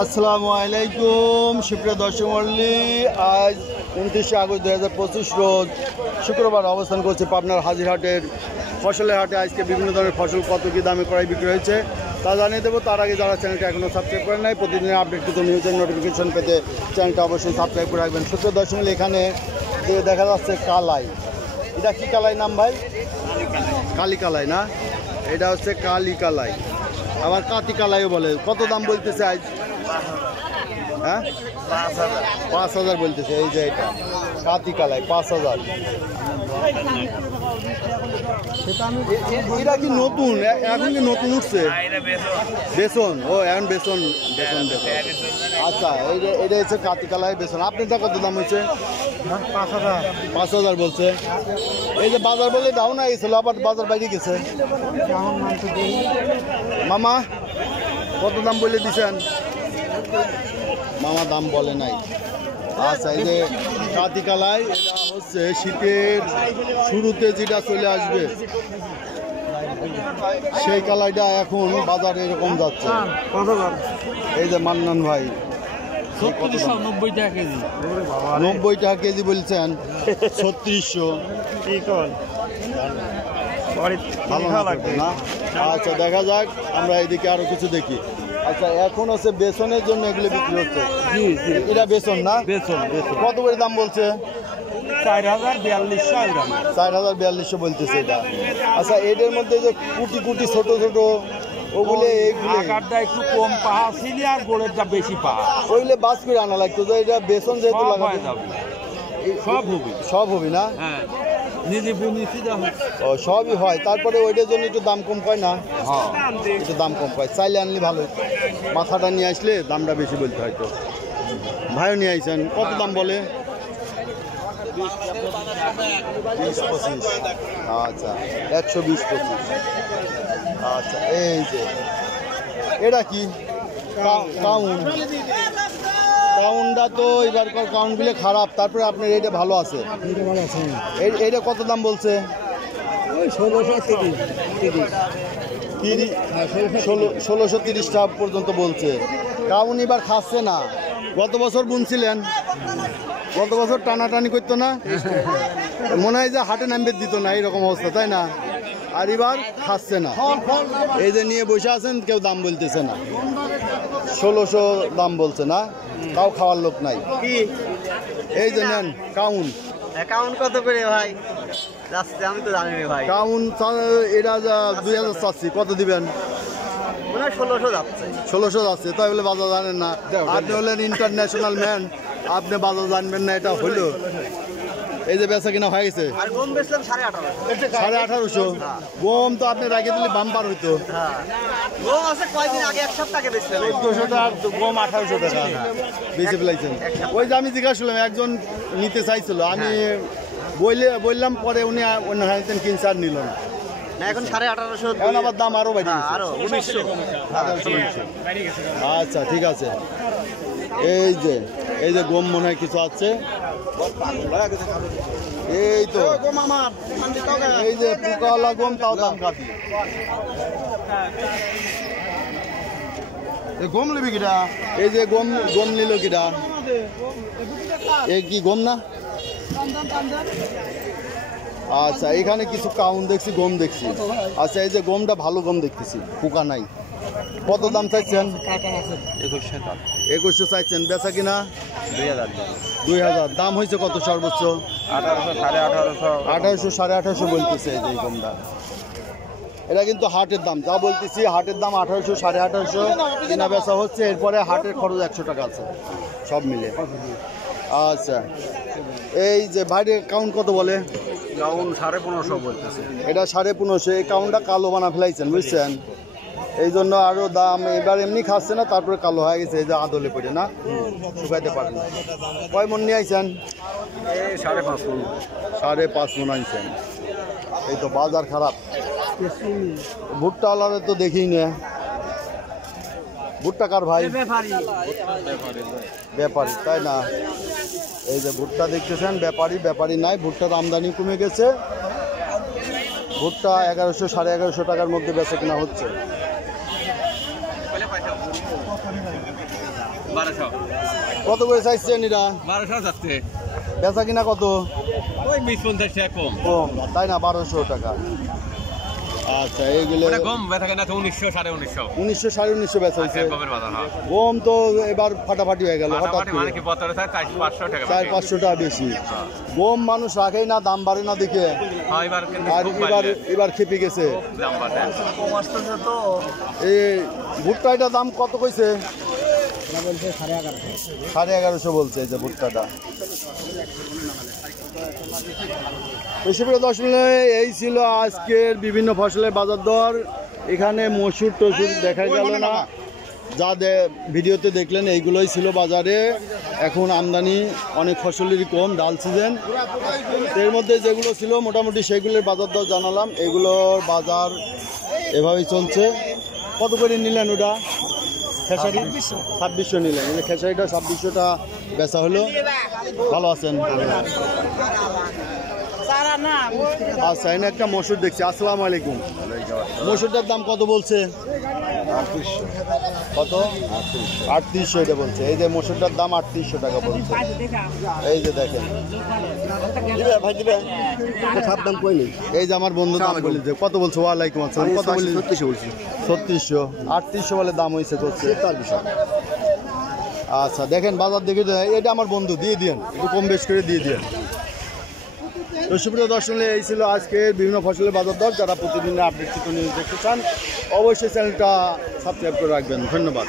আসসালামু আলাইকুম সুপ্রিয় দর্শক মণ্ডলী, আজ 29 আগস্ট 2025 রোজ শুক্রবার অবস্থান করছে পাবনার হাজিরহাটের ফসলের হাটে। আজকে বিভিন্ন ধরনের ফসল কত কী দামে ক্রয় বিক্রি হয়েছে তা জানিয়ে দেবো। তার আগে যারা চ্যানেলটা এখনও সাবস্ক্রাইব করেন নাই, প্রতিদিনের আপডেটকৃত নিউজের নোটিফিকেশন পেতে চ্যানেলটা অবশ্যই সাবস্ক্রাইব করে রাখবেন। সুপ্রিয় দর্শক মণ্ডলী, এখানে যে দেখা যাচ্ছে কালাই, এটা কি কালাই নাম ভাই? কালী কালাই না, এটা হচ্ছে কালী কালাই, আবার কাতি কালাইও বলে। কত দাম বলতেছে আজ? হ্যাঁ 5,000 বলতেছে। এই যে এটা কাতি কালাই 5,000। এটা কি নতুন? এখন কি নতুন উঠছে? বেসন? ও এখন বেসন বেসন বেসন। আচ্ছা, এটা হচ্ছে কাতি কালাই বেসন। আপনারটা কত দাম হচ্ছে? 5,000 বলছে। এই যে বাজার বলে ডাউন গেছিল, আবার বাজার বাইরে গেছে। মামা কত দাম বলে দিছেন? মামা দাম বলে নাই। আচ্ছা, এই যে কাতি কালাই, এটা হচ্ছে শীতের শুরুতে যেটা চলে আসবে সেই কালাইটা এখন বাজারে এরকম যাচ্ছে। এই যে মান্নান ভাই 90 টাকা কেজি বলছেন। 3600 ভালো লাগবে না? আচ্ছা, দেখা যাক, আমরা এদিকে আরো কিছু দেখি। আচ্ছা, এখন হচ্ছে বেসনের জন্য এগুলো বিক্রি হচ্ছে। এটা বেসন না? বেসন। কত করে দাম বলছে? 4,042 বলতেছে এটা। আচ্ছা, এদের মধ্যে যে কুটি কুটি ছোট ছোট ওগুলো একটু কম পাহা ছিল আর গোড়ের দাম বেশি পাহা, ওইগুলো বাস করে আনা লাগতো। তো এটা বেসন যেহেতু লাগাবে সব হবে না? ও, সবই হয়। তারপরে ওইটার জন্য একটু দাম কম পায় না? হ্যাঁ, একটু দাম কম পায়। চাইলে আনলে ভালো হতো। মাথাটা নিয়ে আসলে দামটা বেশি বলতে হয়তো। ভাইও নিয়ে আসছেন, কত দাম বলে? 20-25। আচ্ছা, 120-25। আচ্ছা, এই যে এটা কি কাউন? কাউনটা তো এবারকার কাউনগুলো খারাপ, তারপরে আপনার এইটা ভালো আছে। এইটা কত দাম বলছে? 1630 টাকা পর্যন্ত বলছে। কাউন এবার খাচ্ছে না। গত বছর বুনছিলেন, গত বছর টানাটানি করতো না, মনে হয় যে হাটে নামবে দিত না, এইরকম অবস্থা, তাই না? আর এবার খাচ্ছে না। এই যে নিয়ে বসে আছেন, কেউ দাম বলতেছে না। 1600 দাম বলছে না, তাও খাওয়ার লোক নাই। এই যে নেন কাউন। কাউন কত করে ভাই? আমি তো জানি না ভাই। কাউন এটা 2000 চাচ্ছি, কত দিবেন? 1600 যাচ্ছে। 1600 যাচ্ছে, তাই বলে বাজার জানেন না? আপনি হলেন ইন্টারন্যাশনাল ম্যান, আপনি বাজার জানবেন না? এটা হইলো? এই যে বেচা কিনা হয়ে গেছে। আর গম বেচলাম 1850। গম তো আপনি রাখে দিলে বাম্পার হইতো। গম আছে কয়দিন আগে, এক সপ্তাহে বেচলাম 1400 টাকা গম, 1800 টাকা বেশি ফেলাইছেন। ওই যে আমি জিজ্ঞাসা করলাম, একজন নিতে চাইছিল, আমি বললাম, পরে উনি অন্য হাইতেন কিনছে আর নিল না। এখন 1850। এখন আবার দাম আরো বাইরে গেছে, আরো 1900। আচ্ছা, ঠিক আছে। এই যে গম মনে হয় কিছু আছে। এই তো এই যে পোকাওয়ালা গম, তাও দাম কাটি। গম নিবি কিটা? এই যে গম নিল কিটা? এই কি গম না? আচ্ছা, এখানে কিছু কাউন দেখছি, গম দেখছি। আচ্ছা, এই যে গমটা ভালো গম দেখতেছি, পোকা নাই। কত দাম চাইছেন? 2100 চাইছেন। বেচা কিনা 2000। দাম হয়েছে কত সর্বোচ্চ? 1800 1850 বলতেছে। এই যে গমটা, এটা কিন্তু হাটের দাম, যা বলতেছি হাটের দাম 1800 1850 কিনা বেচা হচ্ছে। এরপরে হাটের খরচ 100 টাকা আছে সব মিলে। আচ্ছা, এই যে বাইরে কাউন্ট কত বলে? কাউন 1550 বলতেছে। এটা 1550। এই কাউন্টটা কালো বানা ফেলাইছেন, বুঝছেন? এই জন্য আরো দাম। এবার এমনি খাচ্ছে না, তারপরে কালো হয়ে গেছে। এই যে আদলে পড়ে না, শুকাইতে পারেন না। কয় মন নিয়ে আইছেন? 5.5 মণ। 5.5 মন আনছেন। এই তো বাজার খারাপ। ভুট্টাওয়ালারে তো দেখি না। ভুট্টা কার ভাই? ব্যাপারী, তাই না? এই যে ভুট্টা দেখতেছেন, ব্যাপারী নাই। ভুট্টার আমদানি কমে গেছে। ভুট্টা 1100 1150 টাকার মধ্যে বেচা কিনা হচ্ছে। 1200 কত করে চাইছেন এরা? 1200 যাচ্ছে। বেচা কিনা কত? ওই 20-50 টাকা কম। কম তাই না, 1200 টাকা। আচ্ছা এইগুলো ওটা গম বেচা কেনা তো 1900 1950 1900 1950 বেচা হয়েছে। গমের বাজার। হ্যাঁ গম তো এবার ফাটাফাটি হয়ে গেল, হঠাৎ ফাটাফাটি মানে করে কি বতরে থাকে 400 টাকা 400-500 টাকা বেশি। গম মানুষ রাখেই না, দাম বাড়ে না দেখে। হ্যাঁ এবার কিন্তু আর খুব এবার বাড়বে। এবার খেপে গেছে। দাম বাড়বে। এই ভুট্টাটার দাম কত কইছে? 1150 বলছে এই যে ভুট্টাটা। সুপ্রিয় দর্শক, এই ছিল আজকের বিভিন্ন ফসলের বাজার দর। এখানে মসুর টসুর দেখা গেল না, যা ভিডিওতে দেখলেন এইগুলোই ছিল বাজারে। এখন আমদানি অনেক ফসলেরই কম, ডাল সিজন। এর মধ্যে যেগুলো ছিল মোটামুটি সেগুলোর বাজার দর জানালাম। এগুলোর বাজার এভাবেই চলছে। কত করে নিলেন ওটা? খেসারি 2600 নিলেন। এই যে খেসারিটা 2600টা বেচা হলো। ভালো আছেন? আচ্ছা, এনে একটা মসুর দেখছি। আসসালামু আলাইকুম। মসুরটার দাম কত বলছে? কত? 3800 এটা বলছে। এই যে মসুরটার দাম 3800 টাকা বলছে। এই যে দেখেন, এই যে আমার বন্ধু দাম বলেছে। কত বলছো? ওয়ালাইকুম আসসালাম। কত বলি? 3600 3800 বলে দাম হয়েছে করছে তার বিষয়। আচ্ছা দেখেন বাজার দেখে, এটা আমার বন্ধু, দিয়ে দিন একটু কম বেশ করে দিয়ে দিন। তো সুপ্রিয় দর্শক, এই ছিল আজকের বিভিন্ন ফসলের বাজার দর। যারা প্রতিদিনের আপডেট চিত্র নিউজ দেখতে চান অবশ্যই চ্যানেলটা সাবস্ক্রাইব করে রাখবেন। ধন্যবাদ।